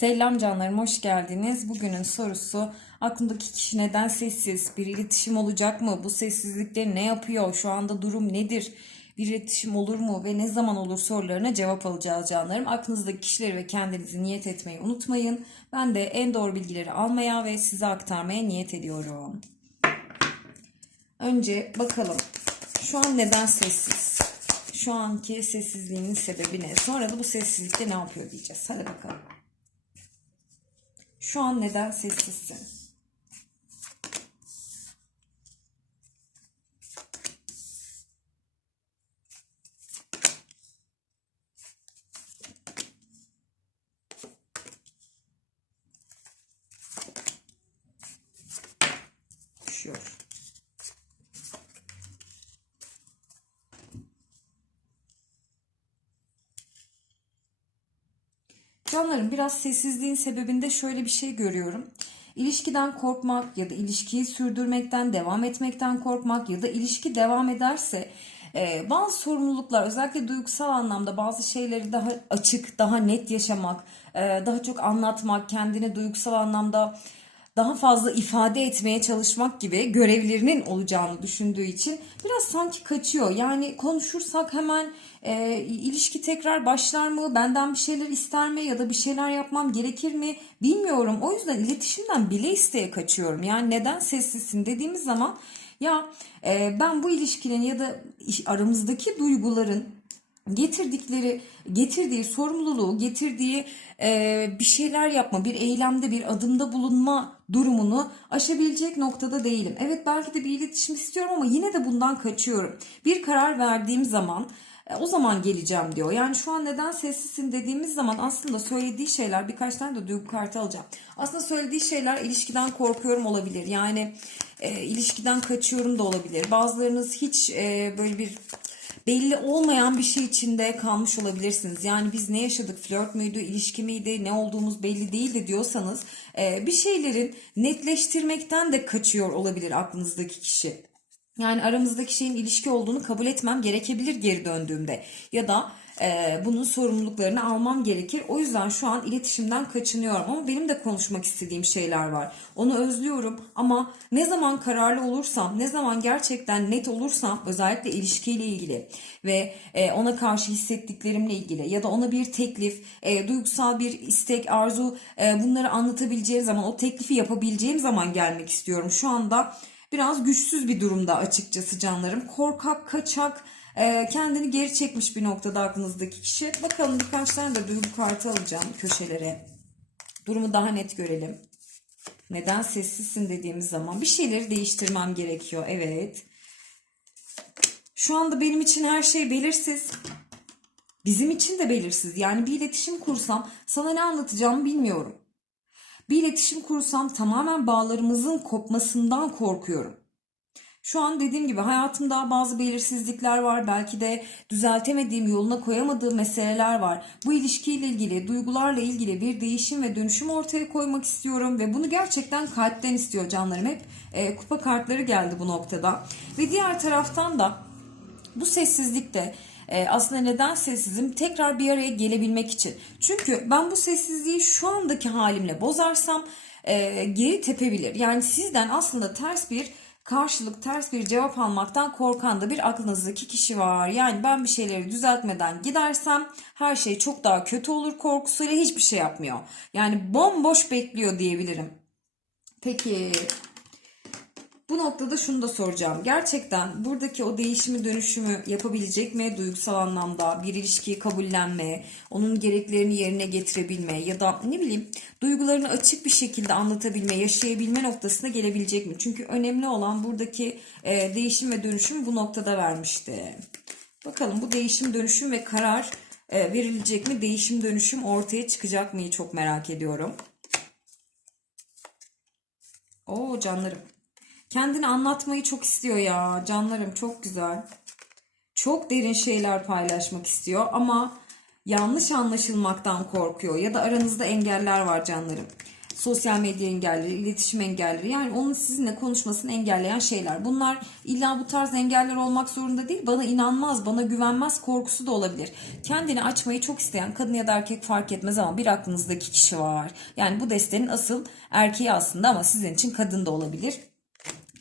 Selam canlarım, hoş geldiniz. Bugünün sorusu aklımdaki kişi neden sessiz? Bir iletişim olacak mı? Bu sessizlikleri ne yapıyor? Şu anda durum nedir? Bir iletişim olur mu ve ne zaman olur sorularına cevap alacağız canlarım. Aklınızdaki kişileri ve kendinizi niyet etmeyi unutmayın. Ben de en doğru bilgileri almaya ve size aktarmaya niyet ediyorum. Önce bakalım şu an neden sessiz? Şu anki sessizliğinin sebebi ne? Sonra da bu sessizlikte ne yapıyor diyeceğiz. Hadi bakalım. Şu an neden sessizsin? Canlarım biraz sessizliğin sebebinde şöyle bir şey görüyorum. İlişkiden korkmak ya da ilişkiyi sürdürmekten, devam etmekten korkmak ya da ilişki devam ederse e, bazı sorumluluklar özellikle duygusal anlamda bazı şeyleri daha açık, daha net yaşamak, e, daha çok anlatmak, kendini duygusal anlamda daha fazla ifade etmeye çalışmak gibi görevlerinin olacağını düşündüğü için biraz sanki kaçıyor. Yani konuşursak hemen e, ilişki tekrar başlar mı? Benden bir şeyler ister mi? Ya da bir şeyler yapmam gerekir mi? Bilmiyorum. O yüzden iletişimden bile isteye kaçıyorum. Yani neden sessizsin dediğimiz zaman ya e, ben bu ilişkinin ya da aramızdaki duyguların getirdikleri getirdiği sorumluluğu getirdiği e, bir şeyler yapma bir eylemde bir adımda bulunma durumunu aşabilecek noktada değilim. Evet belki de bir iletişim istiyorum ama yine de bundan kaçıyorum. Bir karar verdiğim zaman e, o zaman geleceğim diyor. Yani şu an neden sessizsin dediğimiz zaman aslında söylediği şeyler birkaç tane de duygu kartı alacağım. Aslında söylediği şeyler ilişkiden korkuyorum olabilir. Yani e, ilişkiden kaçıyorum da olabilir. Bazılarınız hiç e, böyle bir belli olmayan bir şey içinde kalmış olabilirsiniz. Yani biz ne yaşadık? Flört müydü, ilişki miydi, ne olduğumuz belli değildi diyorsanız e, bir şeylerin netleştirmekten de kaçıyor olabilir aklınızdaki kişi. Yani aramızdaki şeyin ilişki olduğunu kabul etmem gerekebilir geri döndüğümde. Ya da e, bunun sorumluluklarını almam gerekir. O yüzden şu an iletişimden kaçınıyorum. Ama benim de konuşmak istediğim şeyler var. Onu özlüyorum ama ne zaman kararlı olursam, ne zaman gerçekten net olursam özellikle ilişkiyle ilgili ve e, ona karşı hissettiklerimle ilgili ya da ona bir teklif, e, duygusal bir istek, arzu e, bunları anlatabileceğim zaman, o teklifi yapabileceğim zaman gelmek istiyorum. Şu anda biraz güçsüz bir durumda açıkçası canlarım. Korkak, kaçak, kendini geri çekmiş bir noktada aklınızdaki kişi. Bakalım birkaç tane de duygu kartı alacağım köşelere. Durumu daha net görelim. Neden sessizsin dediğimiz zaman bir şeyleri değiştirmem gerekiyor. Evet. Şu anda benim için her şey belirsiz. Bizim için de belirsiz. Yani bir iletişim kursam sana ne anlatacağımı bilmiyorum. Bir iletişim kursam tamamen bağlarımızın kopmasından korkuyorum. Şu an dediğim gibi hayatımda bazı belirsizlikler var. Belki de düzeltemediğim, yoluna koyamadığım meseleler var. Bu ilişkiyle ilgili, duygularla ilgili bir değişim ve dönüşüm ortaya koymak istiyorum. Ve bunu gerçekten kalpten istiyor canlarım. Hep e, kupa kartları geldi bu noktada. Ve diğer taraftan da bu sessizlikte e, aslında neden sessizim? Tekrar bir araya gelebilmek için. Çünkü ben bu sessizliği şu andaki halimle bozarsam e, geri tepebilir. Yani sizden aslında ters bir karşılık, ters bir cevap almaktan korkan da bir aklınızdaki kişi var. Yani ben bir şeyleri düzeltmeden gidersem her şey çok daha kötü olur korkusuyla hiçbir şey yapmıyor. Yani bomboş bekliyor diyebilirim. Peki bu noktada şunu da soracağım. Gerçekten buradaki o değişimi dönüşümü yapabilecek mi? Duygusal anlamda bir ilişkiyi kabullenme, onun gereklerini yerine getirebilme ya da ne bileyim duygularını açık bir şekilde anlatabilme, yaşayabilme noktasına gelebilecek mi? Çünkü önemli olan buradaki e, değişim ve dönüşüm bu noktada vermişti. Bakalım bu değişim, dönüşüm ve karar e, verilecek mi? Değişim, dönüşüm ortaya çıkacak mı? Çok merak ediyorum. Oo canlarım. Kendini anlatmayı çok istiyor ya. Canlarım çok güzel. Çok derin şeyler paylaşmak istiyor ama yanlış anlaşılmaktan korkuyor ya da aranızda engeller var canlarım. sosyal medya engelleri, iletişim engelleri yani onun sizinle konuşmasını engelleyen şeyler. Bunlar illa bu tarz engeller olmak zorunda değil. Bana inanmaz, bana güvenmez korkusu da olabilir. Kendini açmayı çok isteyen kadın ya da erkek fark etmez ama bir aklınızdaki kişi var. Yani bu destenin asıl erkeği aslında ama sizin için kadın da olabilir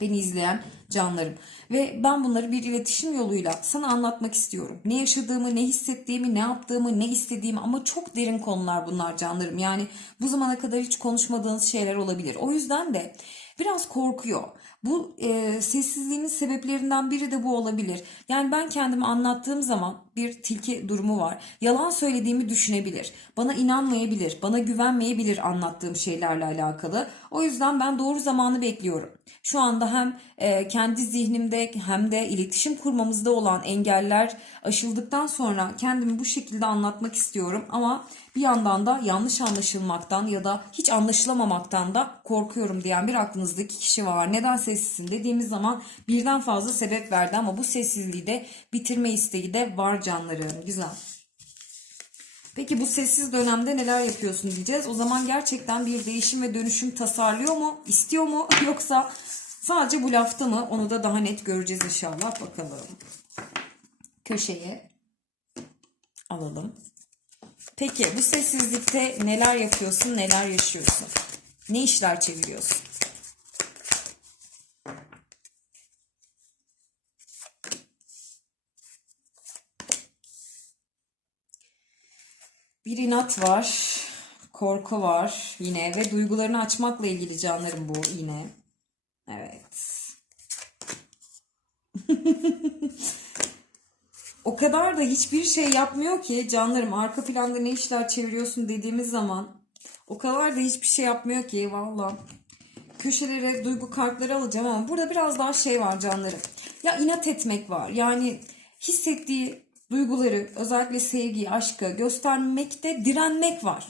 beni izleyen canlarım. Ve ben bunları bir iletişim yoluyla sana anlatmak istiyorum. Ne yaşadığımı, ne hissettiğimi, ne yaptığımı, ne istediğimi ama çok derin konular bunlar canlarım. Yani bu zamana kadar hiç konuşmadığınız şeyler olabilir. O yüzden de biraz korkuyor. Bu e, sessizliğimin sebeplerinden biri de bu olabilir. Yani ben kendimi anlattığım zaman bir tilki durumu var. Yalan söylediğimi düşünebilir. Bana inanmayabilir, bana güvenmeyebilir anlattığım şeylerle alakalı. O yüzden ben doğru zamanı bekliyorum. Şu anda hem e, kendi zihnimde hem de iletişim kurmamızda olan engeller aşıldıktan sonra kendimi bu şekilde anlatmak istiyorum. Ama bir yandan da yanlış anlaşılmaktan ya da hiç anlaşılamamaktan da korkuyorum diyen bir aklınızdaki kişi var. Neden sessizsin dediğimiz zaman birden fazla sebep verdi ama bu sessizliği de bitirme isteği de var canlarım. Güzel. Peki bu sessiz dönemde neler yapıyorsun diyeceğiz. O zaman gerçekten bir değişim ve dönüşüm tasarlıyor mu, istiyor mu yoksa sadece bu lafta mı? Onu da daha net göreceğiz inşallah. Bakalım. Köşeye alalım. Peki bu sessizlikte neler yapıyorsun, neler yaşıyorsun? Ne işler çeviriyorsun? Bir inat var, korku var yine ve duygularını açmakla ilgili canlarım bu yine. Evet. o kadar da hiçbir şey yapmıyor ki canlarım arka planda ne işler çeviriyorsun dediğimiz zaman o kadar da hiçbir şey yapmıyor ki valla. Köşelere duygu kartları alacağım ama burada biraz daha şey var canlarım. Ya inat etmek var. Yani hissettiği duyguları özellikle sevgiyi, aşkı göstermekte direnmek var.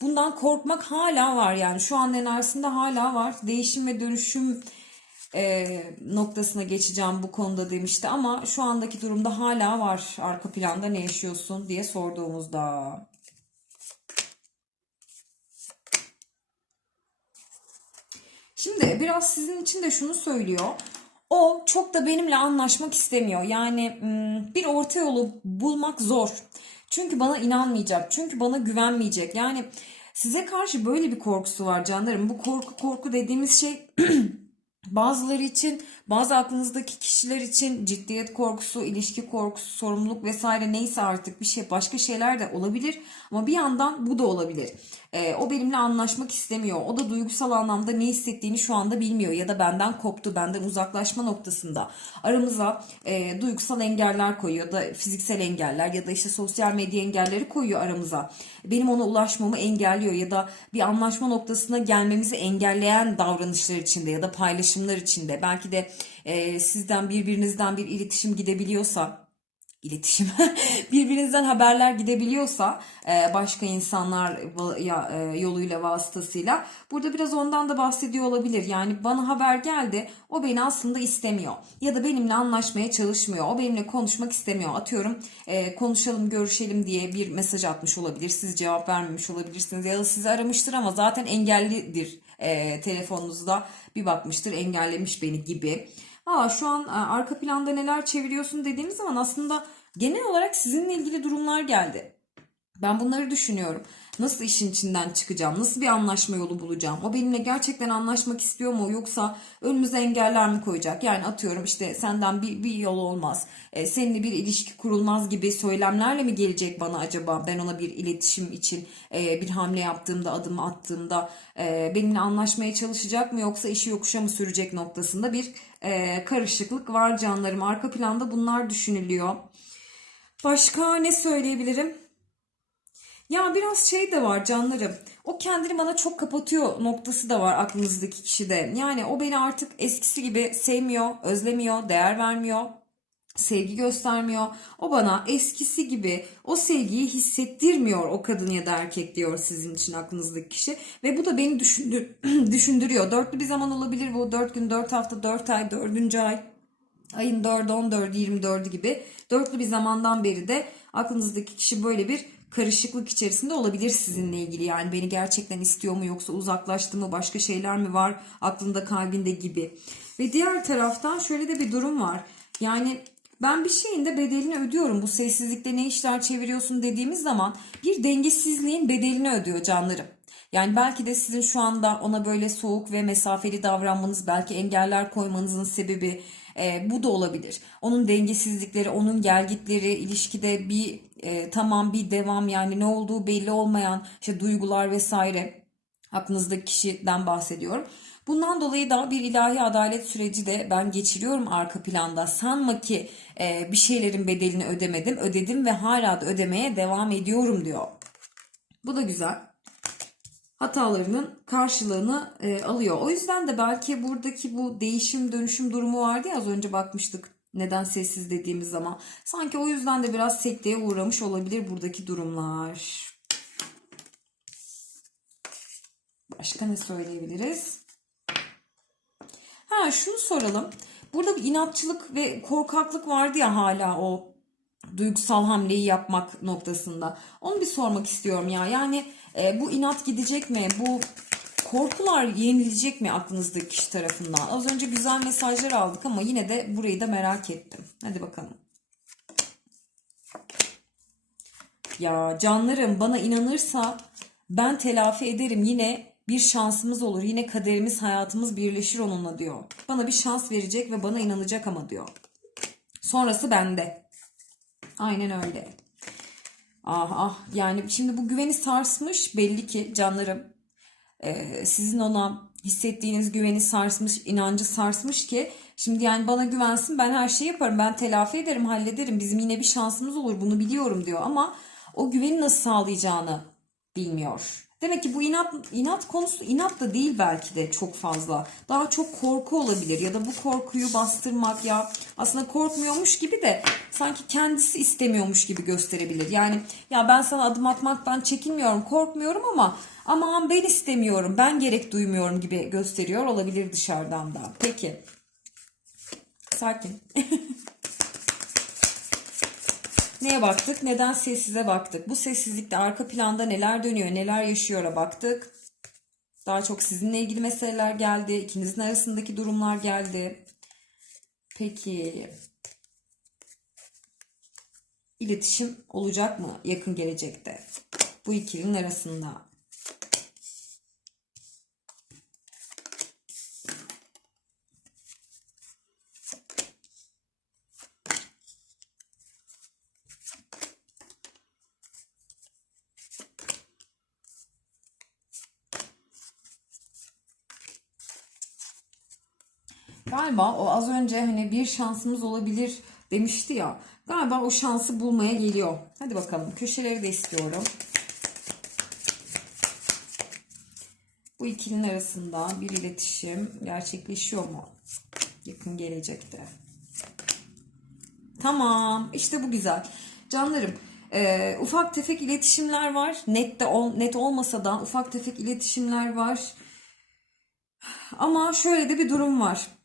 Bundan korkmak hala var yani şu an enerjisinde hala var. Değişim ve dönüşüm e, noktasına geçeceğim bu konuda demişti ama şu andaki durumda hala var arka planda ne yaşıyorsun diye sorduğumuzda. Şimdi biraz sizin için de şunu söylüyor. O çok da benimle anlaşmak istemiyor. Yani bir orta yolu bulmak zor. Çünkü bana inanmayacak. Çünkü bana güvenmeyecek. Yani size karşı böyle bir korkusu var canlarım. Bu korku korku dediğimiz şey Bazıları için, bazı aklınızdaki kişiler için ciddiyet korkusu, ilişki korkusu, sorumluluk vesaire neyse artık bir şey başka şeyler de olabilir. Ama bir yandan bu da olabilir. Ee, o benimle anlaşmak istemiyor. O da duygusal anlamda ne hissettiğini şu anda bilmiyor ya da benden koptu, benden uzaklaşma noktasında. Aramıza e, duygusal engeller koyuyor ya da fiziksel engeller ya da işte sosyal medya engelleri koyuyor aramıza. Benim ona ulaşmamı engelliyor ya da bir anlaşma noktasına gelmemizi engelleyen davranışlar içinde ya da paylaşımlar içinde. Belki de e, sizden birbirinizden bir iletişim gidebiliyorsa iletişim birbirinizden haberler gidebiliyorsa e, başka insanlar e, yoluyla vasıtasıyla burada biraz ondan da bahsediyor olabilir. Yani bana haber geldi o beni aslında istemiyor ya da benimle anlaşmaya çalışmıyor o benimle konuşmak istemiyor atıyorum e, konuşalım görüşelim diye bir mesaj atmış olabilir siz cevap vermemiş olabilirsiniz ya da sizi aramıştır ama zaten engellidir telefonunuzda bir bakmıştır engellemiş beni gibi. Aa, şu an arka planda neler çeviriyorsun dediğimiz zaman aslında genel olarak sizinle ilgili durumlar geldi. Ben bunları düşünüyorum. Nasıl işin içinden çıkacağım? Nasıl bir anlaşma yolu bulacağım? O benimle gerçekten anlaşmak istiyor mu? Yoksa önümüze engeller mi koyacak? Yani atıyorum işte senden bir, bir yol olmaz. E, seninle bir ilişki kurulmaz gibi söylemlerle mi gelecek bana acaba? Ben ona bir iletişim için e, bir hamle yaptığımda, adım attığımda e, benimle anlaşmaya çalışacak mı? Yoksa işi yokuşa mı sürecek noktasında bir e, karışıklık var canlarım. Arka planda bunlar düşünülüyor. Başka ne söyleyebilirim? Ya biraz şey de var canlarım. O kendini bana çok kapatıyor noktası da var aklınızdaki kişide. Yani o beni artık eskisi gibi sevmiyor, özlemiyor, değer vermiyor sevgi göstermiyor. O bana eskisi gibi o sevgiyi hissettirmiyor o kadın ya da erkek diyor sizin için aklınızdaki kişi. Ve bu da beni düşündür düşündürüyor. Dörtlü bir zaman olabilir bu. Dört gün, dört hafta, dört ay, dördüncü ay. Ayın 4'ü, 14'ü, 24'ü gibi dörtlü bir zamandan beri de aklınızdaki kişi böyle bir karışıklık içerisinde olabilir sizinle ilgili. Yani beni gerçekten istiyor mu yoksa uzaklaştı mı başka şeyler mi var aklında kalbinde gibi. Ve diğer taraftan şöyle de bir durum var. Yani ben bir şeyin de bedelini ödüyorum. Bu sessizlikte ne işler çeviriyorsun dediğimiz zaman bir dengesizliğin bedelini ödüyor canlarım. Yani belki de sizin şu anda ona böyle soğuk ve mesafeli davranmanız, belki engeller koymanızın sebebi e, bu da olabilir. Onun dengesizlikleri, onun gelgitleri, ilişkide bir e, tamam bir devam yani ne olduğu belli olmayan işte duygular vesaire aklınızdaki kişiden bahsediyorum. Bundan dolayı da bir ilahi adalet süreci de ben geçiriyorum arka planda. Sanma ki e, bir şeylerin bedelini ödemedim, ödedim ve hala da ödemeye devam ediyorum diyor. Bu da güzel hatalarının karşılığını e, alıyor. O yüzden de belki buradaki bu değişim dönüşüm durumu vardı ya az önce bakmıştık neden sessiz dediğimiz zaman. Sanki o yüzden de biraz sekteye uğramış olabilir buradaki durumlar. Başka ne söyleyebiliriz? Ha şunu soralım. Burada bir inatçılık ve korkaklık vardı ya hala o duygusal hamleyi yapmak noktasında. Onu bir sormak istiyorum ya. Yani e, bu inat gidecek mi? Bu korkular yenilecek mi aklınızdaki kişi tarafından? Az önce güzel mesajlar aldık ama yine de burayı da merak ettim. Hadi bakalım. Ya canlarım bana inanırsa ben telafi ederim. Yine bir şansımız olur. Yine kaderimiz, hayatımız birleşir onunla diyor. Bana bir şans verecek ve bana inanacak ama diyor. Sonrası bende. Aynen öyle. Ah ah yani şimdi bu güveni sarsmış belli ki canlarım. Ee, sizin ona hissettiğiniz güveni sarsmış, inancı sarsmış ki şimdi yani bana güvensin ben her şeyi yaparım. Ben telafi ederim, hallederim. Bizim yine bir şansımız olur bunu biliyorum diyor ama o güveni nasıl sağlayacağını bilmiyor. Demek ki bu inat inat konusu inat da değil belki de çok fazla. Daha çok korku olabilir ya da bu korkuyu bastırmak ya aslında korkmuyormuş gibi de sanki kendisi istemiyormuş gibi gösterebilir. Yani ya ben sana adım atmaktan çekinmiyorum, korkmuyorum ama aman ben istemiyorum, ben gerek duymuyorum gibi gösteriyor olabilir dışarıdan da. Peki. Sakin. Neye baktık? Neden sessize baktık? Bu sessizlikte arka planda neler dönüyor, neler yaşıyor'a baktık. Daha çok sizinle ilgili meseleler geldi. İkinizin arasındaki durumlar geldi. Peki. İletişim olacak mı yakın gelecekte? Bu ikilinin arasında. Galiba o az önce hani bir şansımız olabilir demişti ya. Galiba o şansı bulmaya geliyor. Hadi bakalım köşeleri de istiyorum. Bu ikilinin arasında bir iletişim gerçekleşiyor mu? Yakın gelecekte. Tamam işte bu güzel. Canlarım e, ufak tefek iletişimler var. Net de ol, net olmasa da ufak tefek iletişimler var. Ama şöyle de bir durum var.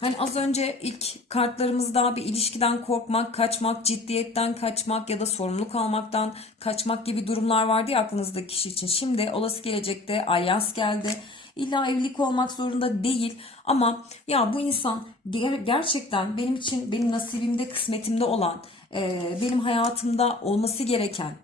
Hani az önce ilk kartlarımızda bir ilişkiden korkmak, kaçmak, ciddiyetten kaçmak ya da sorumluluk almaktan kaçmak gibi durumlar vardı ya aklınızdaki kişi için. Şimdi olası gelecekte alyans geldi. İlla evlilik olmak zorunda değil ama ya bu insan ger- gerçekten benim için benim nasibimde kısmetimde olan e, benim hayatımda olması gereken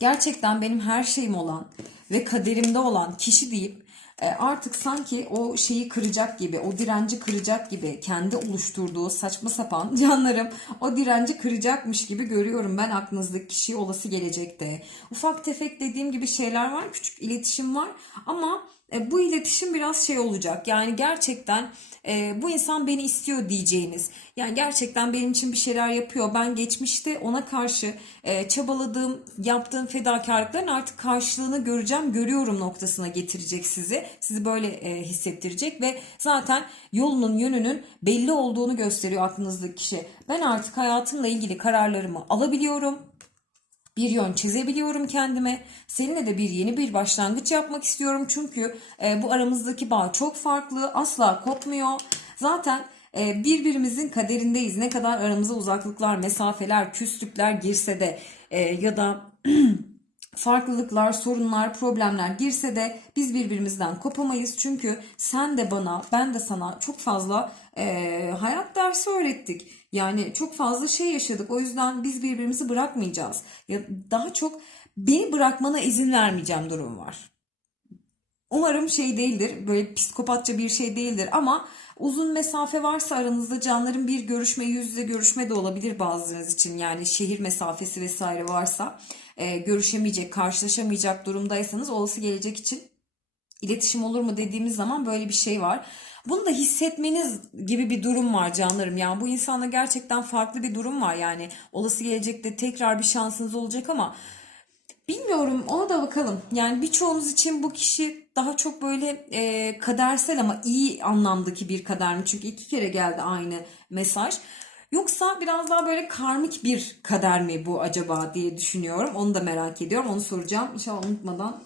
gerçekten benim her şeyim olan ve kaderimde olan kişi deyip artık sanki o şeyi kıracak gibi, o direnci kıracak gibi kendi oluşturduğu saçma sapan canlarım o direnci kıracakmış gibi görüyorum ben aklınızdaki kişiyi olası gelecekte. Ufak tefek dediğim gibi şeyler var, küçük iletişim var ama e, bu iletişim biraz şey olacak. Yani gerçekten e, bu insan beni istiyor diyeceğiniz. Yani gerçekten benim için bir şeyler yapıyor. Ben geçmişte ona karşı e, çabaladığım, yaptığım fedakarlıkların artık karşılığını göreceğim, görüyorum noktasına getirecek sizi. Sizi böyle e, hissettirecek ve zaten yolunun yönünün belli olduğunu gösteriyor aklınızdaki kişi. Ben artık hayatımla ilgili kararlarımı alabiliyorum bir yön çizebiliyorum kendime. Seninle de bir yeni bir başlangıç yapmak istiyorum. Çünkü e, bu aramızdaki bağ çok farklı. Asla kopmuyor. Zaten e, birbirimizin kaderindeyiz. Ne kadar aramıza uzaklıklar, mesafeler, küslükler girse de e, ya da farklılıklar, sorunlar, problemler girse de biz birbirimizden kopamayız. Çünkü sen de bana, ben de sana çok fazla e, hayat dersi öğrettik. Yani çok fazla şey yaşadık. O yüzden biz birbirimizi bırakmayacağız. Ya daha çok beni bırakmana izin vermeyeceğim durum var. Umarım şey değildir, böyle psikopatça bir şey değildir ama uzun mesafe varsa aranızda canların bir görüşme, yüz yüze görüşme de olabilir bazılarınız için. Yani şehir mesafesi vesaire varsa e, görüşemeyecek, karşılaşamayacak durumdaysanız olası gelecek için iletişim olur mu dediğimiz zaman böyle bir şey var. Bunu da hissetmeniz gibi bir durum var canlarım. Yani bu insanda gerçekten farklı bir durum var. Yani olası gelecekte tekrar bir şansınız olacak ama Bilmiyorum ona da bakalım. Yani birçoğunuz için bu kişi daha çok böyle e, kadersel ama iyi anlamdaki bir kader mi? Çünkü iki kere geldi aynı mesaj. Yoksa biraz daha böyle karmik bir kader mi bu acaba diye düşünüyorum. Onu da merak ediyorum. Onu soracağım. İnşallah unutmadan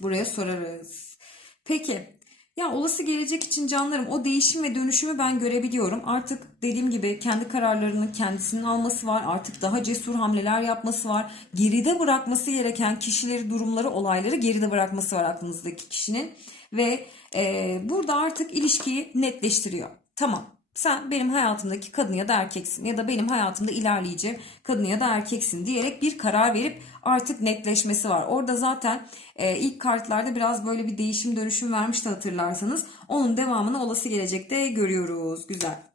buraya sorarız. Peki. Ya olası gelecek için canlarım o değişim ve dönüşümü ben görebiliyorum. Artık dediğim gibi kendi kararlarını kendisinin alması var. Artık daha cesur hamleler yapması var. Geride bırakması gereken kişileri, durumları, olayları geride bırakması var aklınızdaki kişinin. Ve e, burada artık ilişkiyi netleştiriyor. Tamam sen benim hayatımdaki kadın ya da erkeksin ya da benim hayatımda ilerleyici kadın ya da erkeksin diyerek bir karar verip artık netleşmesi var. Orada zaten e, ilk kartlarda biraz böyle bir değişim dönüşüm vermişti hatırlarsanız. Onun devamını olası gelecekte görüyoruz. Güzel.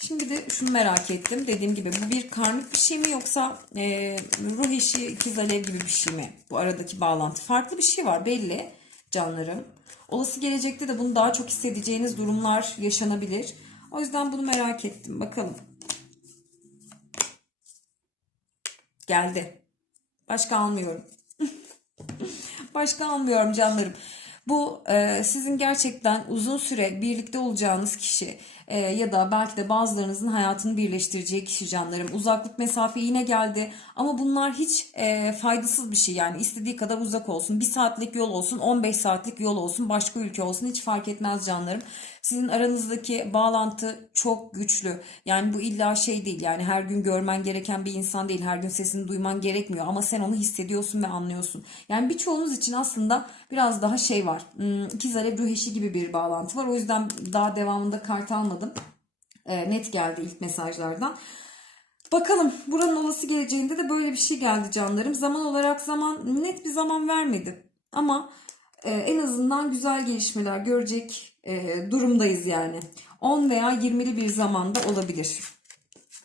Şimdi de şunu merak ettim. Dediğim gibi bu bir karmik bir şey mi yoksa e, ruh eşi ikiz alev gibi bir şey mi? Bu aradaki bağlantı. Farklı bir şey var belli canlarım. Olası gelecekte de bunu daha çok hissedeceğiniz durumlar yaşanabilir. O yüzden bunu merak ettim. Bakalım. Geldi. Başka almıyorum. Başka almıyorum canlarım. Bu e, sizin gerçekten uzun süre birlikte olacağınız kişi e, ya da belki de bazılarınızın hayatını birleştireceği kişi canlarım. Uzaklık mesafe yine geldi ama bunlar hiç e, faydasız bir şey yani istediği kadar uzak olsun. Bir saatlik yol olsun 15 saatlik yol olsun başka ülke olsun hiç fark etmez canlarım. Sizin aranızdaki bağlantı çok güçlü. Yani bu illa şey değil yani her gün görmen gereken bir insan değil. Her gün sesini duyman gerekmiyor ama sen onu hissediyorsun ve anlıyorsun. Yani birçoğunuz için aslında biraz daha şey var. Hmm, İkiz alev ruh gibi bir bağlantı var. O yüzden daha devamında kart almadım. E, net geldi ilk mesajlardan. Bakalım buranın olası geleceğinde de böyle bir şey geldi canlarım. Zaman olarak zaman net bir zaman vermedi. Ama e, en azından güzel gelişmeler görecek e, durumdayız yani. 10 veya 20'li bir zamanda olabilir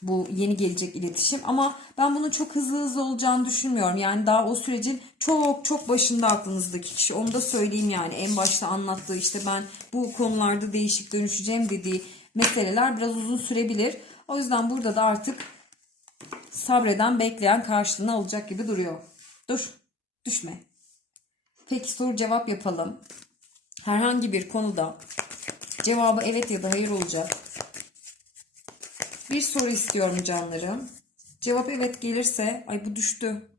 bu yeni gelecek iletişim ama ben bunun çok hızlı hızlı olacağını düşünmüyorum. Yani daha o sürecin çok çok başında aklınızdaki kişi. Onu da söyleyeyim yani en başta anlattığı işte ben bu konularda değişik dönüşeceğim dediği meseleler biraz uzun sürebilir. O yüzden burada da artık sabreden bekleyen karşılığını alacak gibi duruyor. Dur düşme. Peki soru cevap yapalım. Herhangi bir konuda cevabı evet ya da hayır olacak. Bir soru istiyorum canlarım. Cevap evet gelirse, ay bu düştü.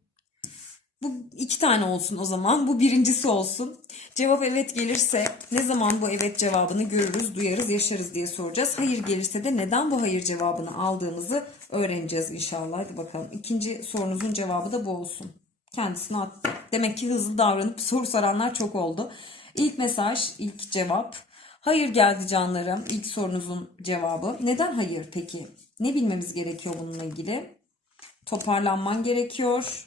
Bu iki tane olsun o zaman. Bu birincisi olsun. Cevap evet gelirse ne zaman bu evet cevabını görürüz, duyarız, yaşarız diye soracağız. Hayır gelirse de neden bu hayır cevabını aldığımızı öğreneceğiz inşallah. Hadi bakalım. İkinci sorunuzun cevabı da bu olsun. Kendisine attı. Demek ki hızlı davranıp soru soranlar çok oldu. İlk mesaj, ilk cevap. Hayır geldi canlarım. İlk sorunuzun cevabı. Neden hayır peki? Ne bilmemiz gerekiyor bununla ilgili? Toparlanman gerekiyor.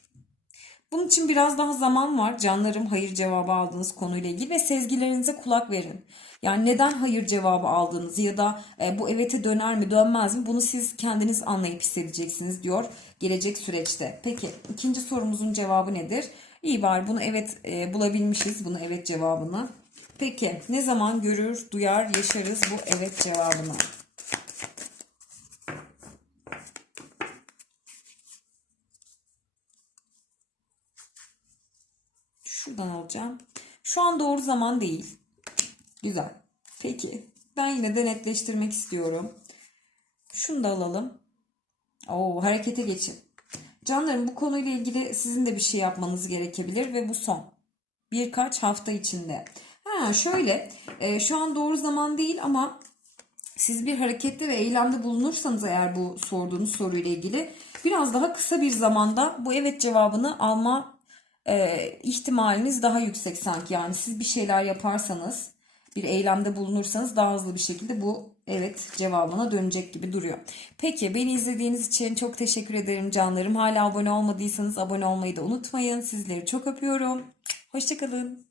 Bunun için biraz daha zaman var. Canlarım hayır cevabı aldığınız konuyla ilgili ve sezgilerinize kulak verin. Yani neden hayır cevabı aldığınızı ya da e, bu evete döner mi dönmez mi bunu siz kendiniz anlayıp hissedeceksiniz diyor gelecek süreçte. Peki ikinci sorumuzun cevabı nedir? İyi var bunu evet e, bulabilmişiz bunu evet cevabını. Peki ne zaman görür, duyar, yaşarız bu evet cevabını? Şuradan alacağım. Şu an doğru zaman değil. Güzel. Peki. Ben yine de netleştirmek istiyorum. Şunu da alalım. Oo, harekete geçin. Canlarım bu konuyla ilgili sizin de bir şey yapmanız gerekebilir ve bu son. Birkaç hafta içinde. Ha şöyle e, şu an doğru zaman değil ama Siz bir harekette ve eylemde bulunursanız eğer bu sorduğunuz soruyla ilgili biraz daha kısa bir zamanda bu evet cevabını alma e, ihtimaliniz daha yüksek sanki. Yani siz bir şeyler yaparsanız, bir eylemde bulunursanız daha hızlı bir şekilde bu evet cevabına dönecek gibi duruyor. Peki beni izlediğiniz için çok teşekkür ederim canlarım. Hala abone olmadıysanız abone olmayı da unutmayın. Sizleri çok öpüyorum. Hoşçakalın.